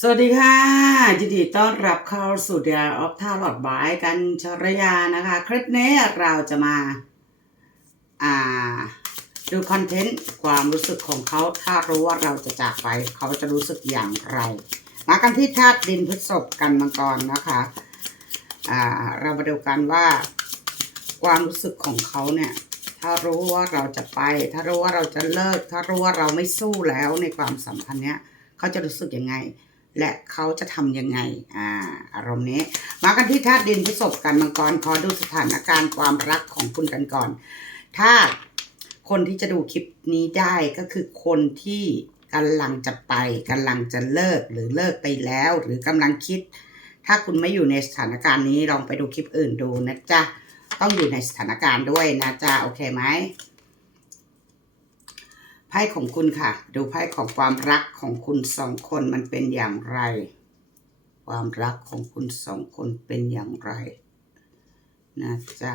สวัสดีค่ะยินดีต้อนรับเข้าสู่ The Art of Tarot by กันชรยานะคะ คลิปนี้เราจะมา อ่า ดูคอนเทนต์ความรู้สึกของเขาถ้ารู้ว่าเราจะจากไป เขาจะรู้สึกอย่างไร มากันที่ธาตุดินพฤษภกันมังกรนะคะ อ่า เรามาดูกันว่า ความรู้สึกของเขาเนี่ย ถ้ารู้ว่าเราจะไป ถ้ารู้ว่าเราจะเลิก ถ้ารู้ว่าเราไม่สู้แล้วในความสัมพันธ์เนี้ย เขาจะรู้สึกยังไง และเขาจะทำยังไง อ่า อารมณ์นี้ มากันที่ธาตุดินพฤษภกันมังกรขอดูสถานการณ์ความรักของคุณกันก่อน ถ้าคนที่จะดูคลิปนี้ได้ก็คือคนที่กำลังจะไปกำลังจะเลิกหรือเลิกไปแล้ว หรือกำลังคิด ถ้าคุณไม่อยู่ในสถานการณ์นี้ลองไปดูคลิปอื่นดูนะจ๊ะ ต้องอยู่ในสถานการณ์ด้วยนะจ๊ะ โอเคไหม ไพ่ของคุณค่ะ ดูไพ่ของความรักของคุณสองคนมันเป็นอย่างไร ความรักของคุณสองคนเป็นอย่างไรนะจ๊ะ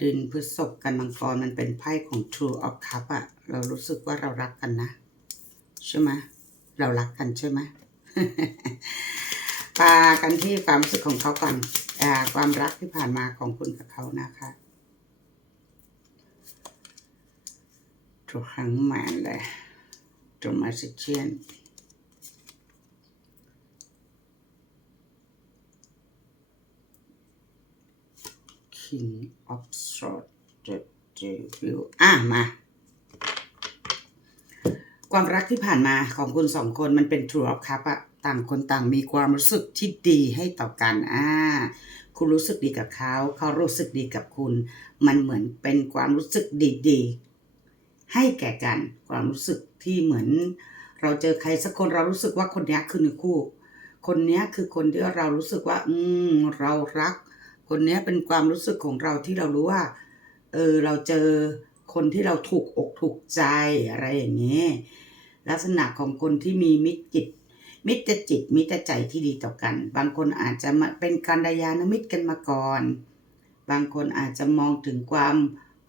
ดินพฤษภกันมังกรมันเป็นไพ่ของ True of Cup อะเรารู้สึกว่าเรารักกันนะ ใช่ไหมเรารักกันใช่ไหมปากันที่ความรู้สึกของเขาก่อนความรักที่ผ่านมาของคุณกับเขานะคะ ตัวครั้งแมนเลยตัวมาสเชียน King of Swords The Devil อะมา ความรักที่ผ่านมาของคุณสองคนมันเป็น True of Cup อะต่างคนต่างมีความรู้สึกที่ดีให้ต่อกันอ่าคุณรู้สึกดีกับเขา เขารู้สึกดีกับคุณ มันเหมือนเป็นความรู้สึกดีๆ ให้แก่กันความรู้สึกที่เหมือน เราเจอใครสักคนเรารู้สึกว่าคนนี้คือหนึ่งคู่ คนนี้คือคนที่เรารู้สึกว่า อืมเรารัก คนนี้เป็นความรู้สึกของเราที่เรารู้ว่า เออเราเจอคนที่เราถูกอกถูกใจอะไรอย่างเงี้ลักษณะของคนที่มีมิตรจิต มิตรจิต มิตรใจที่ดีต่อกัน บางคนอาจจะมาเป็นการดยานมิตรกันมาก่อน บางคนอาจจะมองถึงความ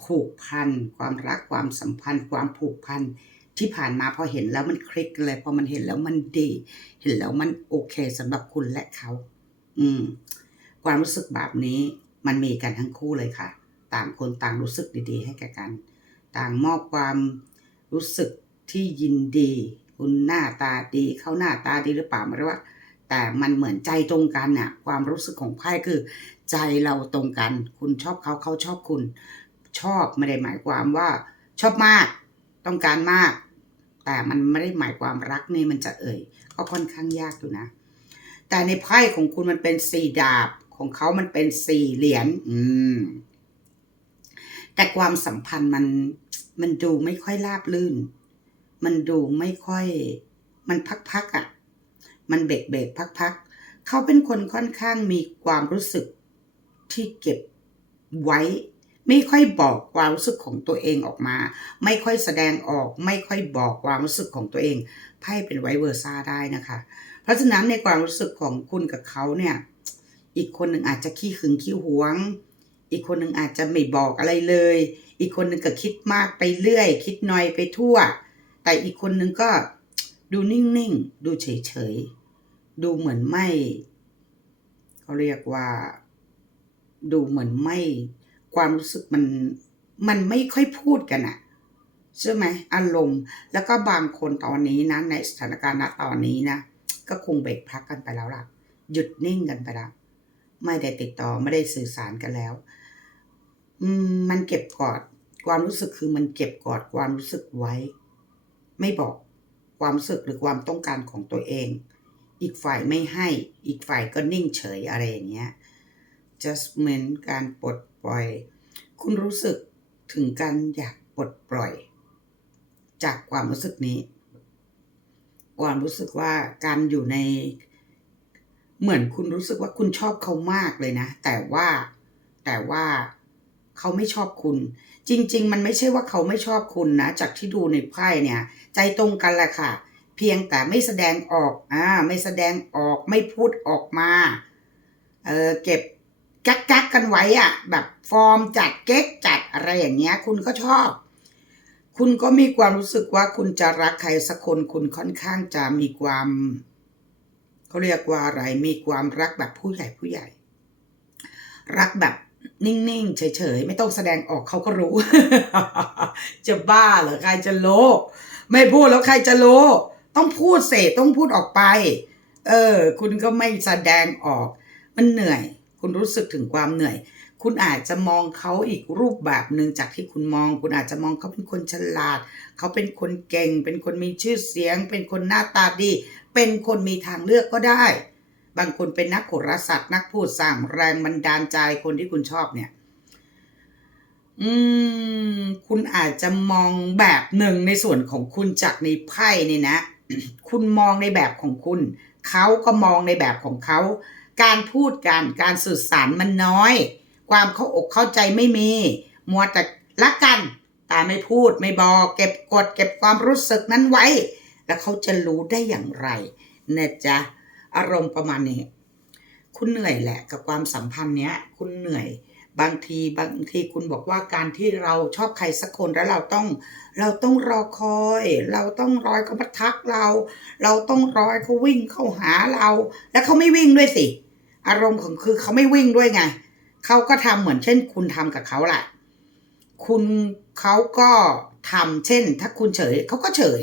ผูกพัน ความรักความสัมพันธ์ ความผูกพันที่ผ่านมาพอเห็นแล้วมันคลิกเลยพอมันเห็นแล้วมันดี เห็นแล้วมันโอเคสำหรับคุณและเขา อืม ความรู้สึกแบบนี้มันมีกันทั้งคู่เลยค่ะ ต่างคนต่างรู้สึกดีๆ ให้แก่กัน ต่างมอบความรู้สึกที่ยินดี คุณหน้าตาดีเขาหน้าตาดีหรือเปล่าไม่รู้ว่าแต่มันเหมือนใจตรงกันน่ะ ความรู้สึกของไพ่คือ ใจเราตรงกัน คุณชอบเขาเขาชอบคุณ ชอบไม่ได้หมายความว่า ชอบมาก ต้องการมาก แต่มันไม่ได้หมายความรักนี่มันจะเอ่ย ก็ค่อนข้างยากอยู่นะ แต่ในไพ่ของคุณมันเป็นสี่ดาบของเขามันเป็นสี่เหรียญอืม แต่ความสัมพันธ์มันมันดูไม่ค่อยราบลื่น มันดูไม่ค่อย มันพักๆอะ่ะ มันเบรกเบรกพักๆ เขาเป็นคนค่อนข้างมีความรู้สึกที่เก็บไว้ ไม่ค่อยบอกความรู้สึกของตัวเองออกมา ไม่ค่อยแสดงออก ไม่ค่อยบอกความรู้สึกของตัวเองไพ่เป็นไวเวอร์ซ่าได้นะคะ เพราะฉะนั้นในความรู้สึกของคุณกับเขาเนี่ย อีกคนหนึ่งอาจจะขี้หึงขี้หวง อีกคนหนึ่งอาจจะไม่บอกอะไรเลย อีกคนหนึ่งก็คิดมากไปเรื่อย คิดน้อยไปทั่ว แต่อีกคนหนึ่งก็ดูนิ่งๆ ดูเฉยๆ ดูเหมือนไม่ เขาเรียกว่า ดูเหมือนไม่ ความรู้สึกมันมันไม่ค่อยพูดกันอะใช่ไหมอารมณ์แล้วก็บางคนตอนนี้นะในสถานการณ์ณตอนนี้นะก็คงเบรกพักกันไปแล้วล่ะ หยุดนิ่งกันไปแล้วไม่ได้ติดต่อไม่ได้สื่อสารกันแล้ว อืมมันเก็บกอด ความรู้สึกคือมันเก็บกอดความรู้สึกไว้ ไม่บอกความรู้สึกหรือความต้องการของตัวเอง อีกฝ่ายไม่ให้ อีกฝ่ายก็นิ่งเฉยอะไรอย่างเงี้ย just เหมือนการปลด ปล่อย คุณรู้สึกถึงการอยากปลดปล่อย จากความรู้สึกนี้ ความรู้สึกว่าการอยู่ใน เหมือนคุณรู้สึกว่าคุณชอบเขามากเลยนะ แต่ว่าแต่ว่าเขาไม่ชอบคุณ จริง ๆ มันไม่ใช่ว่าเขาไม่ชอบคุณนะ จากที่ดูในไพ่เนี่ย ใจตรงกันแหละค่ะ เพียงแต่ไม่แสดงออกอ่าไม่แสดงออกไม่พูดออกมาเออเก็บ กักกักกันไว้อะแบบฟอร์มจัดเก๊กจัดอะไรอย่างเงี้ย คุณก็ชอบ คุณก็มีความรู้สึกว่าคุณจะรักใครสักคนคุณค่อนข้างจะมีความเขาเรียกว่าอะไรมีความรักแบบผู้ใหญ่ผู้ใหญ่ รักแบบนิ่งๆ เฉยๆ ไม่ต้องแสดงออกเขาก็รู้ จะบ้าเหรอใครจะโลไม่พูดแล้วใครจะโลต้องพูดเสต้องพูดออกไป เออ คุณก็ไม่แสดงออก มันเหนื่อย คุณรู้สึกถึงความเหนื่อย คุณอาจจะมองเขาอีกรูปแบบหนึ่งจากที่คุณมอง คุณอาจจะมองเขาเป็นคนฉลาด เขาเป็นคนเก่ง เป็นคนมีชื่อเสียง เป็นคนหน้าตาดี เป็นคนมีทางเลือกก็ได้ บางคนเป็นนักโหราศาสตร์นักพูดสร้างแรงบันดาลใจคนที่คุณชอบเนี่ยอืมคุณอาจจะมองแบบหนึ่งในส่วนของคุณจากในไพ่นี่นะ คุณมองในแบบของคุณ เขาก็มองในแบบของเขา การพูดกันการสื่อสารมันน้อย ความเข้าอกเข้าใจไม่มีมัวแต่รักกันแต่ไม่พูดไม่บอก เก็บกด เก็บความรู้สึกนั้นไว้ แล้วเขาจะรู้ได้อย่างไรเนะจ๊ะอารมณ์ประมาณนี้ คุณเหนื่อยแหละกับความสัมพันธ์เนี้ย คุณเหนื่อยบางทีบางทีคุณบอกว่าการที่เราชอบใครสักคนแล้วเราต้อง เราต้องรอคอย เราต้องรอยเขามาทักเรา เราต้องรอยเขาวิ่งเข้าหาเรา แล้วเขาไม่วิ่งด้วยสิ อารมณ์ของคือเขาไม่วิ่งด้วยไง เขาก็ทำเหมือนเช่น คุณทำกับเขาแหละคุณเขาก็ทำเช่น ถ้าคุณเฉยเขาก็เฉย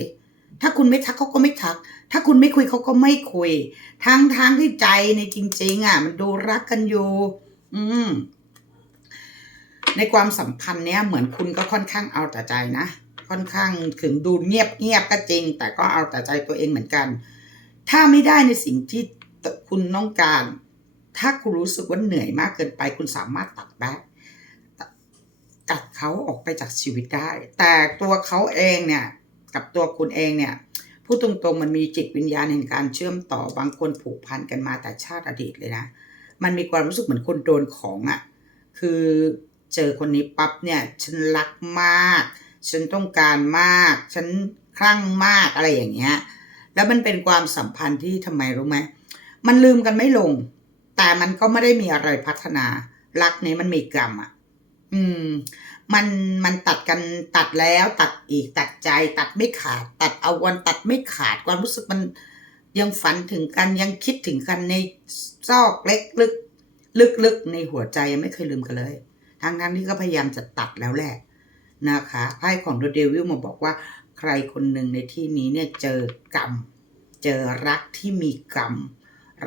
ถ้าคุณไม่ทักเขาก็ไม่ทัก ถ้าคุณไม่คุยเขาก็ไม่คุย ทั้งทางที่ใจในจริง ๆ อะ มันดูรักกันอยู่อืมในความสัมพันธ์เนี้ยเหมือนคุณก็ค่อนข้างเอาแต่ใจนะค่อนข้างถึงดูเงียบเงียบก็จริง แต่ก็เอาแต่ใจตัวเองเหมือนกัน ถ้าไม่ได้ในสิ่งที่คุณต้องการ ถ้าคุณรู้สึกว่าเหนื่อยมากเกินไป คุณสามารถตัดได้ตัดตัดเขาออกไปจากชีวิตได้ แต่ตัวเขาเองเนี่ย กับตัวคุณเองเนี่ยพูดตรงๆมันมีจิตวิญญาณแห่งการเชื่อมต่อบางคนผูกพันกันมาแต่ชาติอดีตเลยนะ มันมีความรู้สึกเหมือนคนโดนของอะ่ะ คือเจอคนนี้ปั๊บเนี่ย ฉันรักมาก ฉันต้องการมาก ฉันคลั่งมากอะไรอย่างเงี้ย แล้วมันเป็นความสัมพันธ์ที่ทำไมรู้ไหมมันลืมกันไม่ลง แต่มันก็ไม่ได้มีอะไรพัฒนา รักนี้มันมีกรรมอะ อืม มันมันตัดกันตัดแล้วตัดอีกตัดใจ ตัดไม่ขาด ตัดเอาวันตัดไม่ขาดความรู้สึกมันยังฝันถึงกันยังคิดถึงกันในซอกเล็กลึก ลึกๆในหัวใจยังไม่เคยลืมกันเลย ทั้งทั้งๆที่ก็พยายามจะตัดแล้วแหละนะคะไพ่ของ The Devil มาบอกว่า ใครคนหนึ่งในที่นี้เนี่ยเจอกรรม เจอรักที่มีกรรม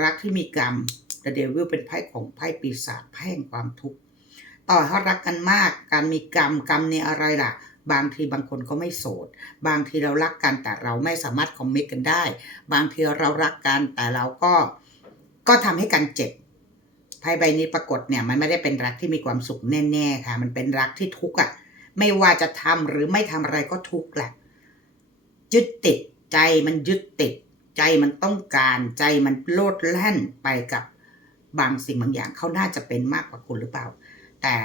รักที่มีกรรม The Devil เป็นไพ่ของไพ่ปีศาจไพ่แห่งความทุกข์ต่อให้รักกันมากการมีกรรมกรรมเนี่ยอะไรล่ะ บางทีบางคนก็ไม่โสด บางทีเรารักกันแต่เราไม่สามารถคอมมิตกันได้ บางทีเรารักกันแต่เราก็ก็ทำให้กันเจ็บไพ่ใบนี้ปรากฏเนี่ยมันไม่ได้เป็นรักที่มีความสุขแน่ๆค่ะ มันเป็นรักที่ทุกข์อะไม่ว่าจะทำหรือไม่ทำอะไรก็ทุกข์แหละยึดติดใจมันยึดติด ใจมันต้องการใจมันโลดแล่นไปกับ บางสิ่งบางอย่างเขาน่าจะเป็นมากกว่าคุณหรือเปล่า แต่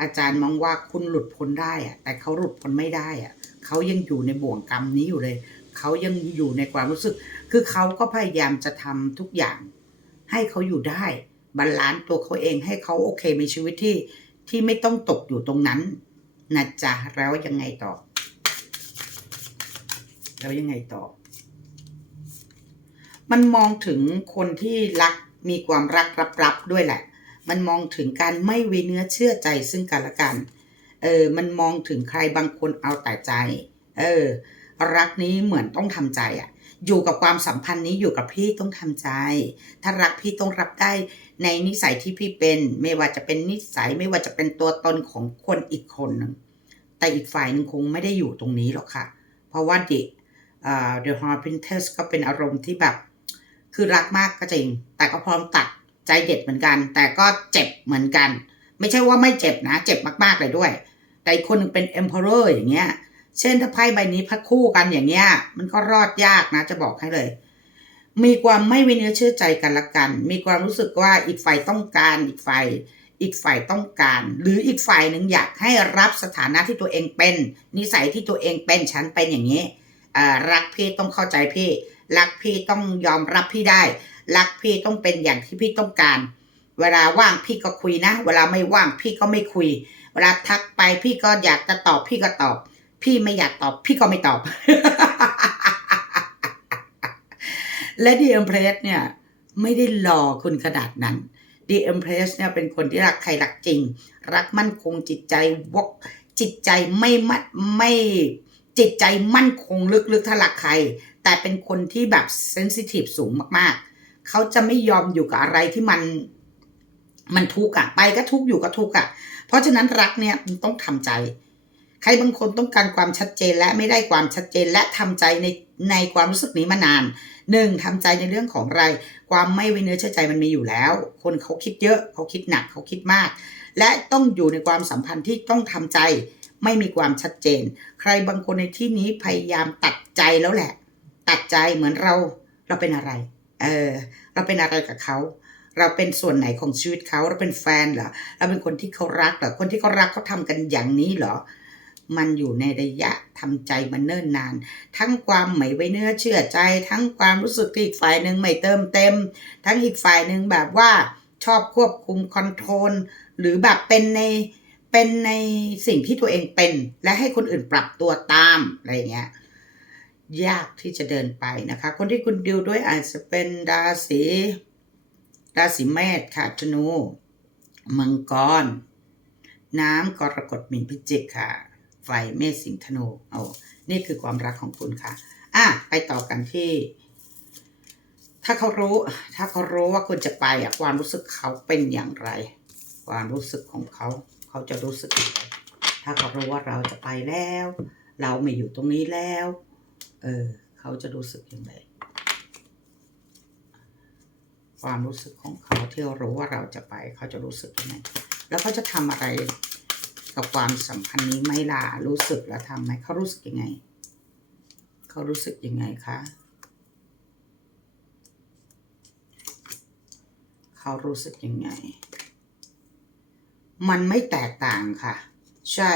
อาจารย์มองว่าคุณหลุดพ้นได้อะแต่เขาหลุดพ้นไม่ได้อะเขายังอยู่ในบ่วงกรรมนี้อยู่เลย เขายังอยู่ในความรู้สึก คือเขาก็พยายามจะทำทุกอย่าง ให้เขาอยู่ได้บาลานซ์ตัวเขาเองให้เขาโอเคมีชีวิตที่ที่ไม่ต้องตกอยู่ตรงนั้นนะจ๊ะแล้วยังไงต่อ แล้วยังไงต่อ มันมองถึงคนที่รัก มีความรักรับๆด้วยแหละ มันมองถึงการไม่ไว้เนื้อเชื่อใจซึ่งกันและกัน เออ มันมองถึงใครบางคนเอาแต่ใจ เออ รักนี้เหมือนต้องทำใจอะอยู่กับความสัมพันธ์นี้อยู่กับพี่ต้องทำใจ ถ้ารักพี่ต้องรับได้ในนิสัยที่พี่เป็น ไม่ว่าจะเป็นนิสัยไม่ว่าจะเป็นตัวตนของคนอีกคนหนึ่ง แต่อีกฝ่ายหนึ่งคงไม่ได้อยู่ตรงนี้หรอกค่ะ เพราะว่าเด็กเอ่อ The Heart Princess ก็เป็นอารมณ์ที่แบบ คือรักมากก็จริง แต่ก็พร้อมตัดใจเด็ดเหมือนกัน แต่ก็เจ็บเหมือนกัน ไม่ใช่ว่าไม่เจ็บนะ เจ็บมากๆเลยด้วย แต่อีกคนนึงเป็น Emperor อย่างเงี้ย เช่นถ้าไพ่ใบนี้พักคู่กันอย่างเงี้ย มันก็รอดยากนะ จะบอกให้เลย มีความไม่ไว้เนื้อเชื่อใจกันละกัน มีความรู้สึกว่าอีกฝ่ายต้องการอีกฝ่ายอีกฝ่ายต้องการ หรืออีกฝ่ายหนึ่งอยากให้รับสถานะที่ตัวเองเป็น นิสัยที่ตัวเองเป็นฉันเป็นอย่างนี้อ่ารักพี่ต้องเข้าใจพี่ รักพี่ต้องยอมรับพี่ได้ รักพี่ต้องเป็นอย่างที่พี่ต้องการ เวลาว่างพี่ก็คุยนะ เวลาไม่ว่างพี่ก็ไม่คุย เวลาทักไปพี่ก็อยากจะตอบพี่ก็ตอบ พี่ไม่อยากตอบ พี่ก็ไม่ตอบ และดีเอ็มเพรสเนี่ยไม่ได้รอคุณขนาดนั้นดีเอ็มเพรสเนี่ยเป็นคนที่รักใครรักจริง รักมั่นคงจิตใจวกจิตใจไม่มัดไม่จิตใจมั่นคงลึกๆถ้ารักใคร แต่เป็นคนที่แบบเซนซิทีฟสูงมากๆ เขาจะไม่ยอมอยู่กับอะไรที่มันมันทุกข์อะไปก็ทุกข์อยู่ก็ทุกข์อะเพราะฉะนั้นรักเนี่ยมันต้องทำใจ ใครบางคนต้องการความชัดเจนและไม่ได้ความชัดเจนและทำใจในในความรู้สึกนี้มานานหนึ่งทำใจในเรื่องของอะไร ความไม่ไว้เนื้อเชื่อใจมันมีอยู่แล้ว คนเขาคิดเยอะเขาคิดหนักเขาคิดมาก และต้องอยู่ในความสัมพันธ์ที่ต้องทำใจ ไม่มีความชัดเจน ใครบางคนในที่นี้พยายามตัดใจแล้วแหละ ตัดใจเหมือนเราเราเป็นอะไร เออ เราเป็นอะไรกับเขา เราเป็นส่วนไหนของชีวิตเขาเราเป็นแฟนเหรอเราเป็นคนที่เขารักเหรอคนที่เขารักเขาทำกันอย่างนี้เหรอ มันอยู่ในระยะทำใจมันเนิ่นนาน ทั้งความไม่ไว้เนื้อเชื่อใจ ทั้งความรู้สึกที่อีกฝ่ายหนึ่งไม่เติมเต็ม ทั้งอีกฝ่ายหนึ่งแบบว่าชอบควบคุมคอนโทรลหรือแบบเป็นในเป็นในสิ่งที่ตัวเองเป็น และให้คนอื่นปรับตัวตามอะไรเงี้ย ยากที่จะเดินไปนะคะ คนที่คุณดิวด้วยอาจจะเป็นราศีราศีเมษค่ะธนู มังกร น้ำกรกฎมีนพิจิกค่ะ ไฟเมษสิงธนูเอานี่คือความรักของคุณค่ะ อะ ไปต่อกันที่ ถ้าเขารู้ ถ้าเขารู้ว่าคุณจะไปอะความรู้สึกเขาเป็นอย่างไร ความรู้สึกของเขา เขาจะรู้สึกอย่างไรถ้าเขารู้ว่าเราจะไปแล้ว เราไม่อยู่ตรงนี้แล้ว เออ เขาจะรู้สึกย่างไรความรู้สึกของเขาที่รู้ว่าเราจะไป เขาจะรู้สึกยังไง แล้วเขาจะทำอะไรกับความสัมพันธ์นี้ไม่ล่ะ รู้สึกแล้วทำไหม เขารู้สึกยังไง เขารู้สึกยังไงคะ เขารู้สึกยังไง มันไม่แตกต่างค่ะ ใช่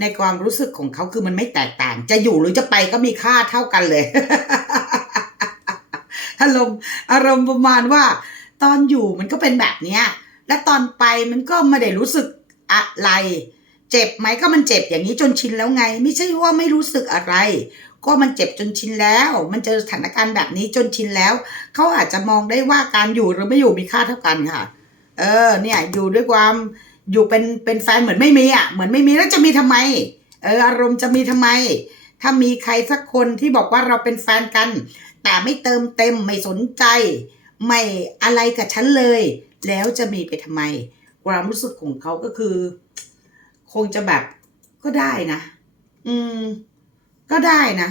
ในความรู้สึกของเขาคือมันไม่แตกต่าง จะอยู่หรือจะไปก็มีค่าเท่ากันเลยอารมณ์อารมณ์ประมาณว่า ตอนอยู่มันก็เป็นแบบเนี้ย และตอนไปมันก็ไม่ได้รู้สึกอะไร เจ็บไหมก็มันเจ็บอย่างนี้จนชินแล้วไง ไม่ใช่ว่าไม่รู้สึกอะไร ก็มันเจ็บจนชินแล้ว มันเจอสถานการณ์แบบนี้จนชินแล้ว เขาอาจจะมองได้ว่าการอยู่หรือไม่อยู่มีค่าเท่ากันค่ะ เออ เนี่ยอยู่ด้วยความ อยู่เป็นเป็นแฟนเหมือนไม่มีอะเหมือนไม่มีแล้วจะมีทำไม เอออารมณ์จะมีทำไม ถ้ามีใครสักคนที่บอกว่าเราเป็นแฟนกัน แต่ไม่เติมเต็มไม่สนใจ ไม่อะไรกับฉันเลย แล้วจะมีไปทำไม ความรู้สึกของเขาก็คือ คงจะแบบก็ได้นะ อืม ก็ได้นะ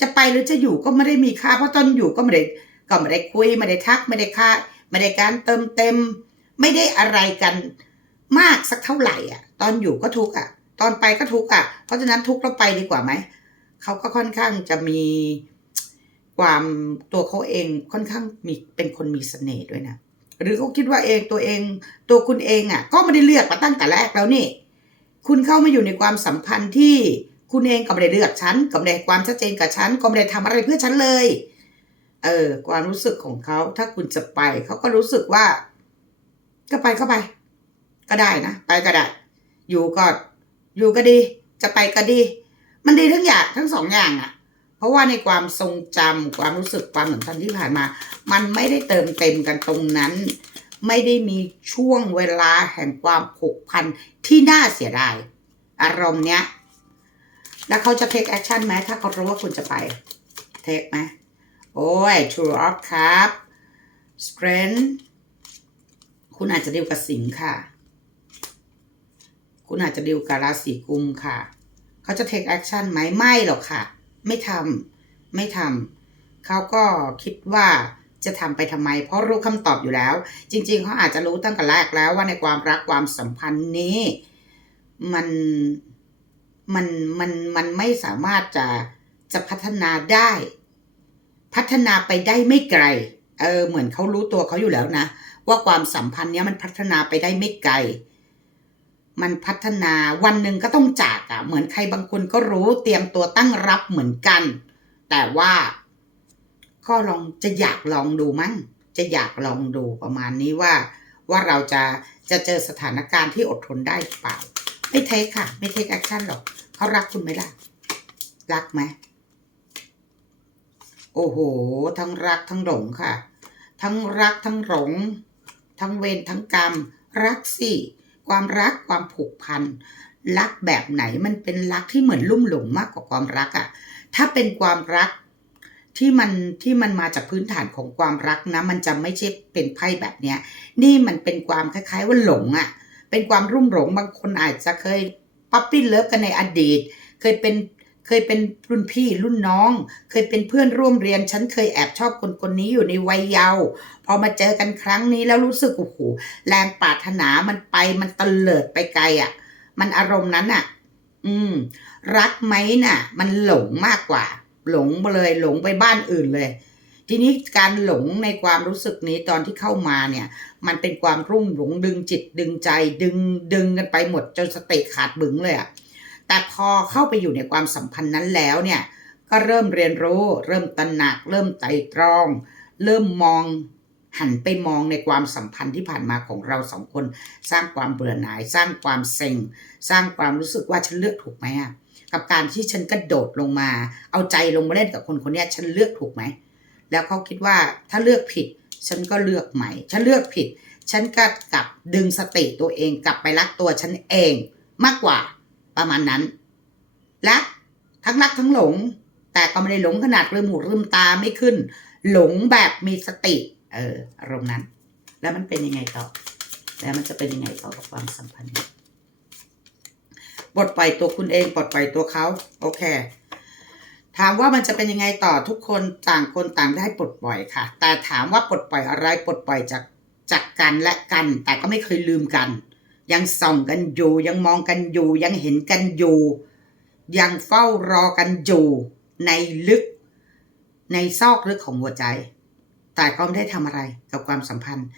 จะไปหรือจะอยู่ก็ไม่ได้มีค่า เพราะตอนอยู่ก็ไม่ได้ก็ไม่ได้คุยไม่ได้ทัก ไม่ได้ค่าไม่ได้การเติมเต็ม ไม่ได้อะไรกัน มากสักเท่าไหร่อะ ตอนอยู่ก็ทุกข์อะ ตอนไปก็ทุกข์อะ เพราะฉะนั้นทุกข์แล้วไปดีกว่าไหมเขาก็ค่อนข้างจะมีความตัวเขาเองค่อนข้างมีเป็นคนมีเสน่ห์ด้วยนะหรือเขาคิดว่าเองตัวเองตัวคุณเองอะ ก็ไม่ได้เลือกมาตั้งแต่แรกแล้วนี่ คุณเข้ามาอยู่ในความสัมพันธ์ที่คุณเองก็ไม่ได้เลือกฉันก็ไม่ได้ความชัดเจนกับฉันก็ไม่ได้ทำอะไรเพื่อฉันเลย เออ ความรู้สึกของเขาถ้าคุณจะไปเขาก็รู้สึกว่า ก็ไปก็ไป ก็ได้นะ ไปก็ได้ อยู่ก็อยู่ก็ดี จะไปก็ดี มันดีทั้งอย่างทั้งสองอย่างอะ่ะ เพราะว่าในความทรงจำความรู้สึกความสัมพันธ์ที่ผ่านมา มันไม่ได้เติมเต็มกันตรงนั้น ไม่ได้มีช่วงเวลาแห่งความผูกพันที่น่าเสียดาย อารมณ์เนี้ย แล้วเขาจะ take action ไหมถ้าเขารู้ว่าคุณจะไป take ไหมโอ้ย true of ครับ strength คุณอาจจะดีลกับสิงค์ค่ะ คุณอาจจะดีลกับราศีกุมค่ะ เขาจะ take action ไหมไม่หรอกค่ะ ไม่ทำไม่ทำเขาก็คิดว่าจะทำไปทำไม เพราะรู้คำตอบอยู่แล้ว จริง ๆ เขาอาจจะรู้ตั้งแต่แรกแล้วว่าในความรักความสัมพันธ์นี้ มันมันมันมันไม่สามารถจะจะพัฒนาได้ พัฒนาไปได้ไม่ไกลเออเหมือนเขารู้ตัวเขาอยู่แล้วนะ ว่าความสัมพันธ์เนี้ยมันพัฒนาไปได้ไม่ไกล มันพัฒนาวันหนึ่งก็ต้องจากอะ่ะ เหมือนใครบางคนก็รู้เตรียมตัวตั้งรับเหมือนกัน แต่ว่าก็ลองจะอยากลองดูมั้งจะอยากลองดูประมาณนี้ว่า ว่าเราจะจะเจอสถานการณ์ที่อดทนได้เปล่า ไม่เทคค่ะ ไม่เทคแอคชั่นหรอกเขารักคุณไหมล่ะ รักไหมโอ้โห ทั้งรักทั้งหลงค่ะ ทั้งรักทั้งหลง ทั้งเวรทั้งกรรม รักสิ ความรักความผูกพันรักแบบไหนมันเป็นรักที่เหมือนลุ่มหลงมากกว่าความรักอะถ้าเป็นความรักที่มันที่มันมาจากพื้นฐานของความรักนะ มันจะไม่ใช่เป็นไพ่แบบเนี้ย นี่มันเป็นความคล้าย ๆ ว่าหลงอะเป็นความรุ่มหลงบางคนอาจจะเคยปั๊ปปี้เลิฟกันในอดีต เคยเป็น ยเป็นรุ่นพี่รุ่นน้อง เคยเป็นเพื่อนร่วมเรียน ฉันเคยแอบชอบคนคนนี้อยู่ในวัยเยาว์พอมาเจอกันครั้งนี้แล้วรู้สึกโอ้โหแรงปรารถนามันไปมันตเลิดไปไกลอะ่ะ มันอารมณ์นั้นอะ อืม รักไหมน่ะ มันหลงมากกว่า หลงไปเลยหลงไปบ้านอื่นเลย ทีนี้การหลงในความรู้สึกนี้ตอนที่เข้ามาเนี่ย มันเป็นความรุ่มหลงดึงจิตดึงใจ ดึงดึงกันไปหมดจนสติขาดบึงเลยอะ แต่พอเข้าไปอยู่ในความสัมพันธ์นั้นแล้วเนี่ย ก็เริ่มเรียนรู้ เริ่มตระหนัก เริ่มไตร่ตรอง เริ่มมองหันไปมองในความสัมพันธ์ที่ผ่านมาของเราสองคน สร้างความเบื่อหน่าย สร้างความเซ็ง สร้างความรู้สึกว่าฉันเลือกถูกไหมอะกับการที่ฉันกระโดดลงมา เอาใจลงมาเล่นกับคนคนนี้ฉันเลือกถูกไหม แล้วเขาคิดว่าถ้าเลือกผิด ฉันก็เลือกใหม่ ฉันเลือกผิด ฉันก็กลับดึงสติตัวเองกลับไปรักตัวฉันเองมากกว่า ประมาณนั้น และทั้งรักทั้งหลง แต่ก็ไม่ได้หลงขนาดลืมหูลืมตาไม่ขึ้น หลงแบบมีสติ เอออารมณ์นั้น แล้วมันเป็นยังไงต่อ แล้วมันจะเป็นยังไงต่อกับความสัมพันธ์ปลดปล่อยตัวคุณเองปลดปล่อยตัวเขาโอเค ถามว่ามันจะเป็นยังไงต่อทุกคนต่างคนต่างได้ปลดปล่อยค่ะ แต่ถามว่าปลดปล่อยอะไรปลดปล่อยจากจากกันและกัน แต่ก็ไม่เคยลืมกัน ยังส่องกันอยู่ยังมองกันอยู่ยังเห็นกันอยู่ ยังเฝ้ารอกันอยู่ในลึก ในซอกลึกของหัวใจ แต่ก็ไม่ได้ทำอะไรกับความสัมพันธ์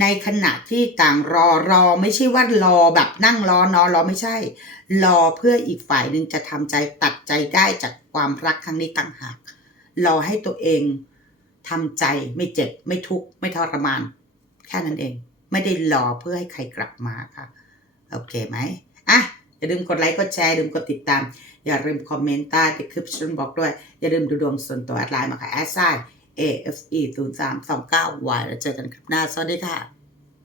ในขณะที่ต่างรอรอไม่ใช่ว่ารอแบบนั่งรอนอนรอไม่ใช่ รอเพื่ออีกฝ่ายหนึ่งจะทำใจตัดใจได้จากความรักครั้งนี้ต่างหาก รอให้ตัวเองทำใจไม่เจ็บไม่ทุกข์ไม่ทรมาน แค่นั้นเอง ไม่ได้รอเพื่อให้ใครกลับมาค่ะ โอเคไหมอะอย่าลืมกดไลค์กดแชร์อย่าลืมกดติดตาม อย่าลืมคอมเมนต์ใต้คลิปชันบอกด้วย อย่าลืมดูดวงส่วนตัวแอดไลน์มาค่ะแอดไซน์ AFE 0 3 2 9 Y แล้วเจอกันคลิปหน้า สวัสดีค่ะ